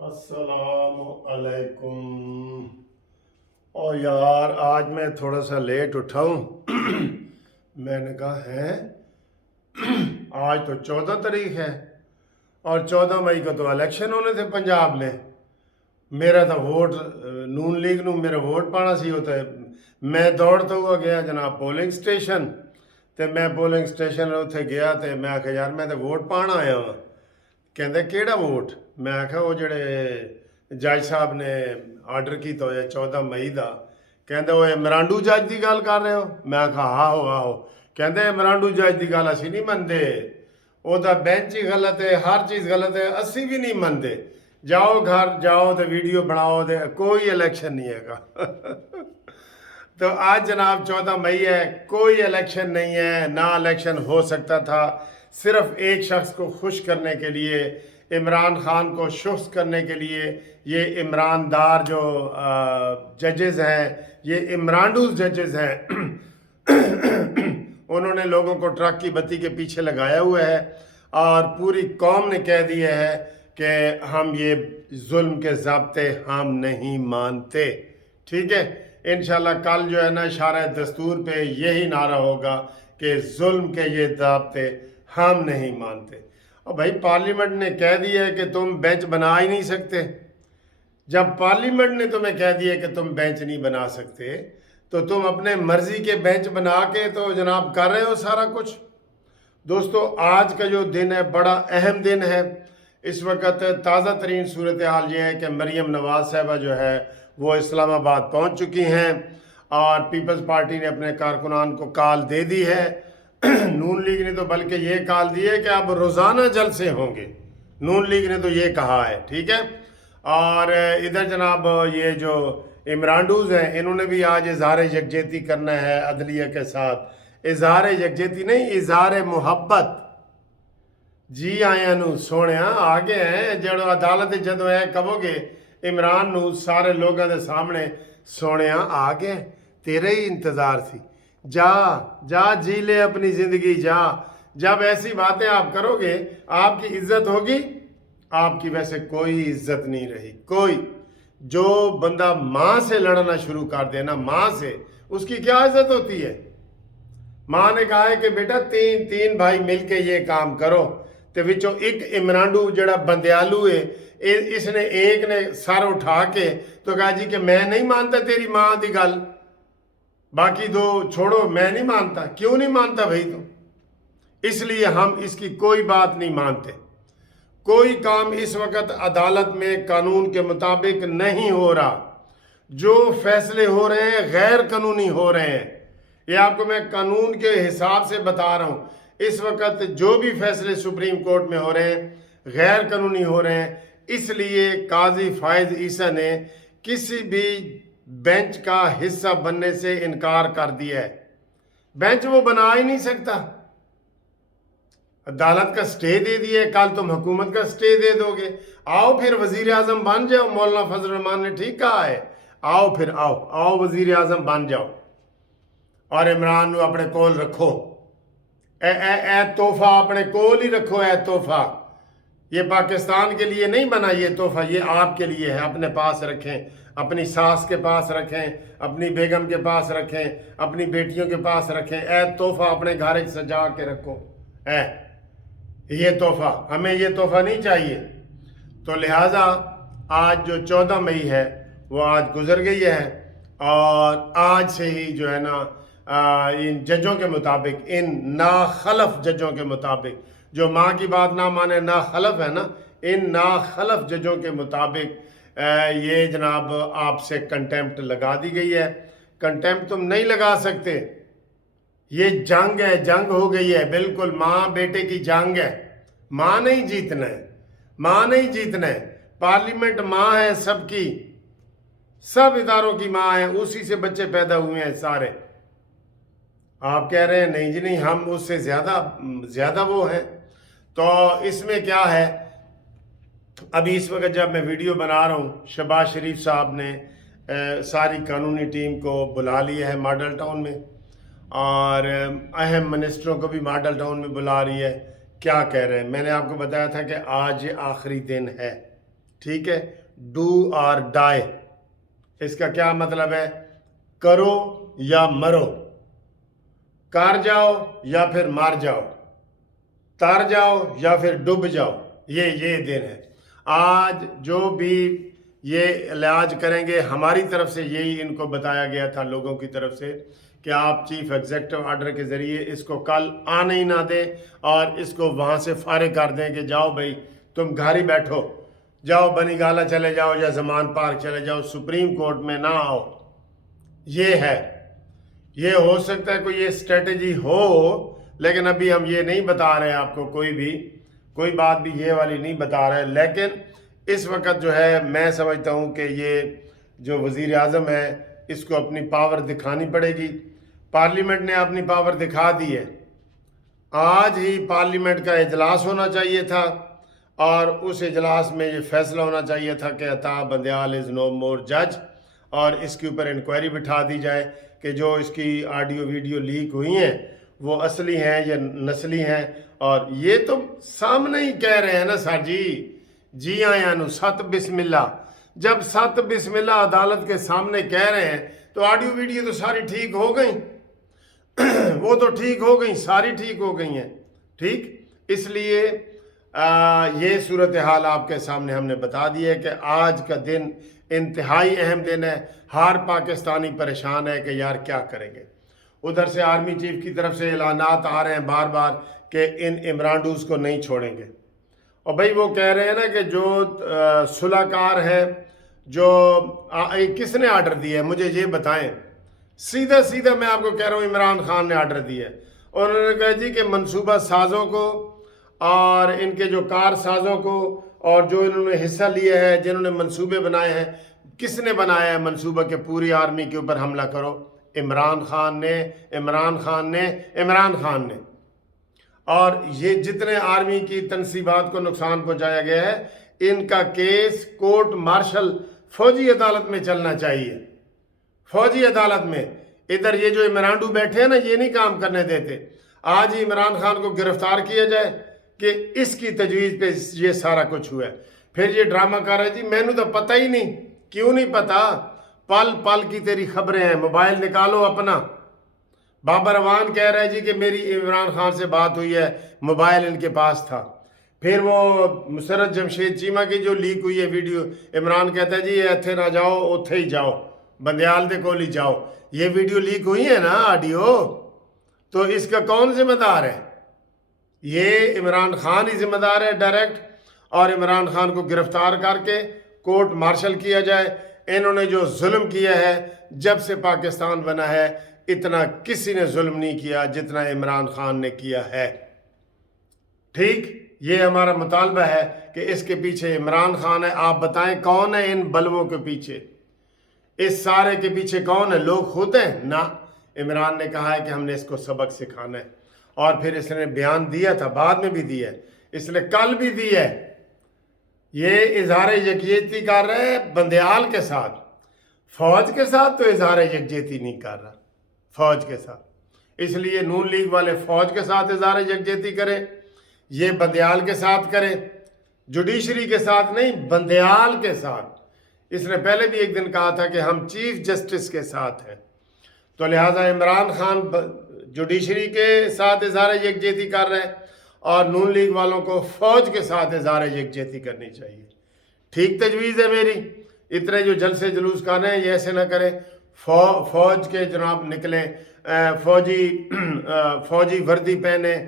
अस्सलाम अलैकुम। और यार आज मैं थोड़ा सा लेट उठा हूँ। मैंने कहा है आज तो 14 तारीख है और 14 मई को तो इलेक्शन होने थे पंजाब में। मेरा तो वोट नून लीग नू मेरा वोट पाना सी होता है। मैं दौड़ता हुआ गया जनाब पोलिंग स्टेशन। तो मैं पोलिंग स्टेशन उत्थे गया तो मैं आख्या यार मैं तो वोट पान आया हाँ। कहते किहड़ा वोट? मैं आख्या वो जड़े जज साहब ने आर्डर किया होया 14 मई का। कहते वो इमरांडू जज की गल कर रहे हो? मैं आख्या आहो आहो। कहते इमरांडू जज की गल असी नहीं मनते, ਉਹਦਾ बेंच ही गलत है, हर चीज़ गलत है, असी भी नहीं मनते। जाओ घर जाओ तो वीडियो बनाओ तो कोई इलेक्शन नहीं है। तो आज जनाब 14 मई है, कोई इलेक्शन नहीं है, ना इलेक्शन हो सकता था। सिर्फ एक शख्स को खुश करने के लिए, इमरान खान को खुश करने के लिए ये इमरानदार जो जजेज़ हैं, ये इमरानडूज जजेज़ हैं। उन्होंने लोगों को ट्रक की बत्ती के पीछे लगाया हुआ है और पूरी कौम ने कह दिया है कि हम ये जुल्म के ज़ाब्ते हम नहीं मानते। ठीक है, इंशाल्लाह कल जो है ना इशारा दस्तूर पे यही नारा होगा कि जुल्म के ये ज़ाब्ते हम नहीं मानते। और भाई पार्लियामेंट ने कह दिया है कि तुम बेंच बना ही नहीं सकते। जब पार्लियामेंट ने तुम्हें कह दिया कि तुम बेंच नहीं बना सकते तो तुम अपने मर्जी के बेंच बना के तो जनाब कर रहे हो सारा कुछ। दोस्तों आज का जो दिन है बड़ा अहम दिन है। इस वक्त ताज़ा तरीन सूरत हाल ये है कि मरीम नवाज साहबा जो है वो इस्लामाबाद पहुंच चुकी हैं और पीपल्स पार्टी ने अपने कारकुनान को कॉल दे दी है। नून लीग ने तो बल्कि ये कॉल दी है कि अब रोज़ाना जलसे होंगे। नून लीग ने तो ये कहा है, ठीक है। और इधर जनाब ये जो इमरानडूज हैं इन्होंने भी आज इजहार यकजहती करना है अदलिया के साथ। इजहार यकजहती नहीं, इजहार मुहब्बत। जी आया नू सोने आ गए हैं जो अदालत जदों है कहोगे इमरान नू सारे लोगों के सामने सोने आ गए, तेरे ही इंतज़ार थी, जा जा जी ले अपनी ज़िंदगी जा। जब ऐसी बातें आप करोगे आपकी इज्जत होगी, आपकी वैसे कोई इज्जत नहीं रही। कोई जो बंदा माँ से लड़ना शुरू कर देना, माँ से, उसकी क्या इज्जत होती है? माँ ने कहा है कि बेटा तीन भाई मिलके ये काम करो, तो विचों एक इमरानडू जड़ा बंदयालू है इसने एक ने सर उठा के तो कहा जी कि मैं नहीं मानता तेरी माँ की गल, बाकी दो छोड़ो, मैं नहीं मानता। क्यों नहीं मानता भाई तुम? इसलिए हम इसकी कोई बात नहीं मानते। कोई काम इस वक्त अदालत में कानून के मुताबिक नहीं हो रहा। जो फैसले हो रहे हैं गैर कानूनी हो रहे हैं। ये आपको मैं कानून के हिसाब से बता रहा हूँ। इस वक्त जो भी फैसले सुप्रीम कोर्ट में हो रहे हैं गैर कानूनी हो रहे हैं। इसलिए काजी फायद ईसा ने किसी भी बेंच का हिस्सा बनने से इनकार कर दिया है। बेंच वो बना ही नहीं सकता। अदालत का स्टे दे दिया, कल तुम हुकूमत का स्टे दे दोगे। आओ फिर वजीर आजम बन जाओ, मौलाना फजल रहमान ने ठीक कहा है। आओ फिर आओ वजीर आजम बन जाओ और इमरान को अपने कोल रखो। ए तोहफा अपने कोल ही रखो। ए तोहफा ये पाकिस्तान के लिए नहीं बना, ये तोहफा ये आपके लिए है। अपने पास रखें, अपनी सास के पास रखें, अपनी बेगम के पास रखें, अपनी बेटियों के पास रखें। ए तोहफा अपने घर सजा के रखो। ये तोहफा, हमें ये तोहफा नहीं चाहिए। तो लिहाजा आज जो 14 मई है वो आज गुजर गई है और आज से ही जो है ना इन जजों के मुताबिक, इन नाखलफ जजों के मुताबिक, जो माँ की बात ना माने नाखलफ है ना, इन नाखलफ जजों के मुताबिक ये जनाब आपसे कंटेम्प्ट लगा दी गई है। कंटेम्प्ट तुम नहीं लगा सकते। ये जंग है, जंग हो गई है, बिल्कुल माँ बेटे की जंग है। माँ नहीं जीतना है, माँ नहीं जीतना है। पार्लियामेंट माँ है सबकी, सब इदारों की माँ है, उसी से बच्चे पैदा हुए हैं सारे। आप कह रहे हैं नहीं जी नहीं, हम उससे ज़्यादा वो हैं। तो इसमें क्या है, अभी इस वक्त जब मैं वीडियो बना रहा हूँ शहबाज शरीफ साहब ने सारी कानूनी टीम को बुला लिया है मॉडल टाउन में और अहम मिनिस्टरों को भी मॉडल टाउन में बुला रही है। क्या कह रहे हैं? मैंने आपको बताया था कि आज आखिरी दिन है, ٹھیک ہے، ڈو اور ڈائی، اس کا کیا مطلب ہے؟ کرو یا مرو، کر جاؤ یا پھر مار جاؤ، تر جاؤ یا پھر ڈوب جاؤ، یہ دن ہے۔ آج جو بھی یہ علاج کریں گے ہماری طرف سے یہی ان کو بتایا گیا تھا لوگوں کی طرف سے کہ آپ چیف ایگزیکٹو آرڈر کے ذریعے اس کو کل آنے ہی نہ دیں اور اس کو وہاں سے فارغ کر دیں کہ جاؤ بھائی تم گھر ہی بیٹھو، جاؤ بنی گالہ چلے جاؤ یا زمان پارک چلے جاؤ، سپریم کورٹ میں نہ آؤ۔ یہ ہے، یہ ہو سکتا ہے کوئی یہ اسٹریٹجی ہو، لیکن ابھی ہم یہ نہیں بتا رہے آپ کو، کوئی بات بھی یہ والی نہیں بتا رہے، لیکن اس وقت جو ہے میں سمجھتا ہوں کہ یہ جو وزیر اعظم ہے اس کو اپنی پاور دکھانی پڑے گی۔ پارلیمنٹ نے اپنی پاور دکھا دی ہے، آج ہی پارلیمنٹ کا اجلاس ہونا چاہیے تھا اور اس اجلاس میں یہ فیصلہ ہونا چاہیے تھا کہ عطا بندیال از نو مور جج، اور اس کے اوپر انکوائری بٹھا دی جائے کہ جو اس کی آڈیو ویڈیو لیک ہوئی ہیں وہ اصلی ہیں یا نسلی ہیں۔ اور یہ تو سامنے ہی کہہ رہے ہیں نا سر جی آیا نو ست بسم اللہ، جب ست بسم اللہ عدالت کے سامنے کہہ رہے ہیں تو آڈیو ویڈیو تو ساری ٹھیک ہو گئیں، وہ تو ٹھیک ہو گئیں، ساری ٹھیک ہو گئی ہیں، ٹھیک۔ اس لیے یہ صورتحال آپ کے سامنے ہم نے بتا دی ہے کہ آج کا دن انتہائی اہم دن ہے، ہر پاکستانی پریشان ہے کہ یار کیا کریں گے۔ ادھر سے آرمی چیف کی طرف سے اعلانات آ رہے ہیں بار بار کہ ان عمرانڈوز کو نہیں چھوڑیں گے، اور بھائی وہ کہہ رہے ہیں نا کہ جو صلح کار ہے، جو کس نے آرڈر دیا ہے مجھے یہ بتائیں، سیدھا میں آپ کو کہہ رہا ہوں عمران خان نے آرڈر دیا ہے۔ انہوں نے کہا جی کہ منصوبہ سازوں کو اور ان کے جو کار سازوں کو اور جو انہوں نے حصہ لیا ہے، جنہوں نے منصوبے بنائے ہیں، کس نے بنایا ہے منصوبہ کہ پوری آرمی کے اوپر حملہ کرو؟ عمران خان نے۔ اور یہ جتنے آرمی کی تنصیبات کو نقصان پہنچایا گیا ہے ان کا کیس کورٹ مارشل فوجی عدالت میں چلنا چاہیے، فوجی عدالت میں۔ ادھر یہ جو عمرانڈو بیٹھے ہیں نا یہ نہیں کام کرنے دیتے۔ آج ہی عمران خان کو گرفتار کیا جائے کہ اس کی تجویز پہ یہ سارا کچھ ہوا ہے۔ پھر یہ ڈرامہ کر رہا ہے جی میں نے تو پتہ ہی نہیں، کیوں نہیں پتا؟ پل پل کی تیری خبریں ہیں، موبائل نکالو اپنا۔ بابر اعوان کہہ رہا ہے جی کہ میری عمران خان سے بات ہوئی ہے، موبائل ان کے پاس تھا۔ پھر وہ مسرت جمشید چیمہ کی جو لیک ہوئی ہے ویڈیو، عمران کہتا ہے جی ایتھے نہ جاؤ اتھے ہی جاؤ، بندیال دے کول ہی جاؤ۔ یہ ویڈیو لیک ہوئی ہے نا آڈیو، تو اس کا کون ذمہ دار ہے؟ یہ عمران خان ہی ذمہ دار ہے ڈائریکٹ، اور عمران خان کو گرفتار کر کے کورٹ مارشل کیا جائے۔ انہوں نے جو ظلم کیا ہے جب سے پاکستان بنا ہے اتنا کسی نے ظلم نہیں کیا جتنا عمران خان نے کیا ہے، ٹھیک۔ یہ ہمارا مطالبہ ہے کہ اس کے پیچھے عمران خان ہے۔ آپ بتائیں کون ہے ان بلووں کے پیچھے؟ اس سارے کے پیچھے کون ہے؟ لوگ خود ہیں؟ نہ، عمران نے کہا ہے کہ ہم نے اس کو سبق سکھانا ہے، اور پھر اس نے بیان دیا تھا، بعد میں بھی دیا ہے، اس نے کل بھی دیا ہے۔ یہ اظہار یکجہتی کر رہے ہیں بندیال کے ساتھ، فوج کے ساتھ تو اظہار یکجہتی نہیں کر رہا، فوج کے ساتھ۔ اس لیے نون لیگ والے فوج کے ساتھ اظہار یکجہتی کریں، یہ بندیال کے ساتھ کریں، جوڈیشری کے ساتھ نہیں، بندیال کے ساتھ۔ اس نے پہلے بھی ایک دن کہا تھا کہ ہم چیف جسٹس کے ساتھ ہیں، تو لہٰذا عمران خان جوڈیشری کے ساتھ اظہار یکجہتی کر رہے ہیں اور نون لیگ والوں کو فوج کے ساتھ اظہار یکجہتی کرنی چاہیے۔ ٹھیک تجویز ہے میری؟ اتنے جو جلسے جلوس کر رہے ہیں یہ ایسے نہ کریں، فوج کے جناب نکلیں، فوجی وردی پہنیں،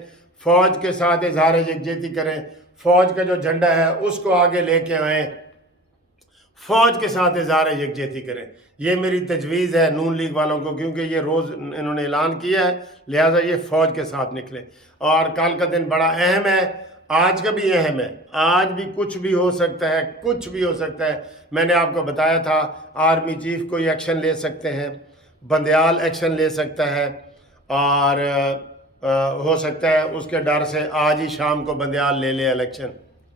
فوج کے ساتھ اظہار یکجہتی کریں، فوج کا جو جھنڈا ہے اس کو آگے لے کے آئیں، فوج کے ساتھ اظہار یکجہتی کریں۔ یہ میری تجویز ہے نون لیگ والوں کو، کیونکہ یہ روز انہوں نے اعلان کیا ہے، لہٰذا یہ فوج کے ساتھ نکلیں۔ اور کل کا دن بڑا اہم ہے، آج کا بھی اہم ہے، آج بھی کچھ بھی ہو سکتا ہے، کچھ بھی ہو سکتا ہے۔ میں نے آپ کو بتایا تھا آرمی چیف کوئی ایکشن لے سکتے ہیں، بندیال ایکشن لے سکتا ہے، اور ہو سکتا ہے اس کے ڈر سے آج ہی شام کو بندیال لے لے الیکشن،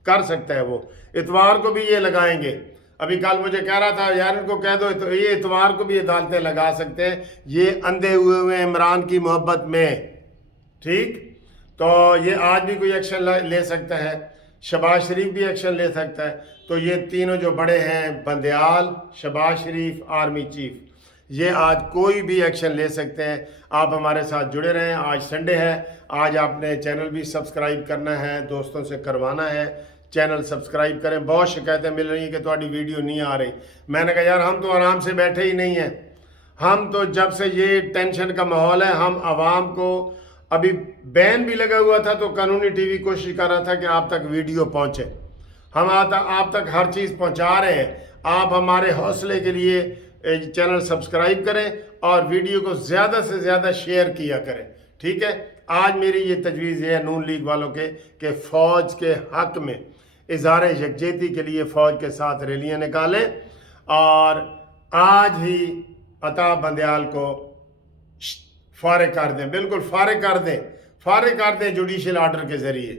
کر سکتا ہے وہ۔ اتوار کو بھی یہ لگائیں گے۔ ابھی کل مجھے کہہ رہا تھا یار ان کو کہہ دو تو یہ اتوار کو بھی عدالتیں لگا سکتے ہیں، یہ اندھے ہوئے عمران کی محبت میں، ٹھیک۔ تو یہ آج بھی کوئی ایکشن لے سکتا ہے۔ शहबाज शरीफ भी एक्शन ले सकता है। तो ये तीनों जो बड़े हैं, बंदयाल, शहबाज शरीफ, आर्मी चीफ, ये आज कोई भी एक्शन ले सकते हैं। आप हमारे साथ जुड़े रहें। आज संडे है, आज आपने चैनल भी सब्सक्राइब करना है, दोस्तों से करवाना है, चैनल सब्सक्राइब करें। बहुत शिकायतें मिल रही हैं कि तुम्हारी वीडियो नहीं आ रही। मैंने कहा यार हम तो आराम से बैठे ही नहीं हैं। हम तो जब से ये टेंशन का माहौल है, हम आवाम को, अभी बैन भी लगा हुआ था तो कानूनी टीवी कोशिश कर रहा था कि आप तक वीडियो पहुंचे। हम आप तक हर चीज़ पहुंचा रहे हैं। आप हमारे हौसले के लिए चैनल सब्सक्राइब करें और वीडियो को ज़्यादा से ज़्यादा शेयर किया करें, ठीक है। आज मेरी ये तजवीज़ है नून लीग वालों के कि फ़ौज के हक़ में इज़हार यकजहती के लिए फ़ौज के साथ रैलियाँ निकालें और आज ही अता बंदयाल को फारिग कर दें, बिल्कुल फारिग कर दें जुडिशल आर्डर के ज़रिए।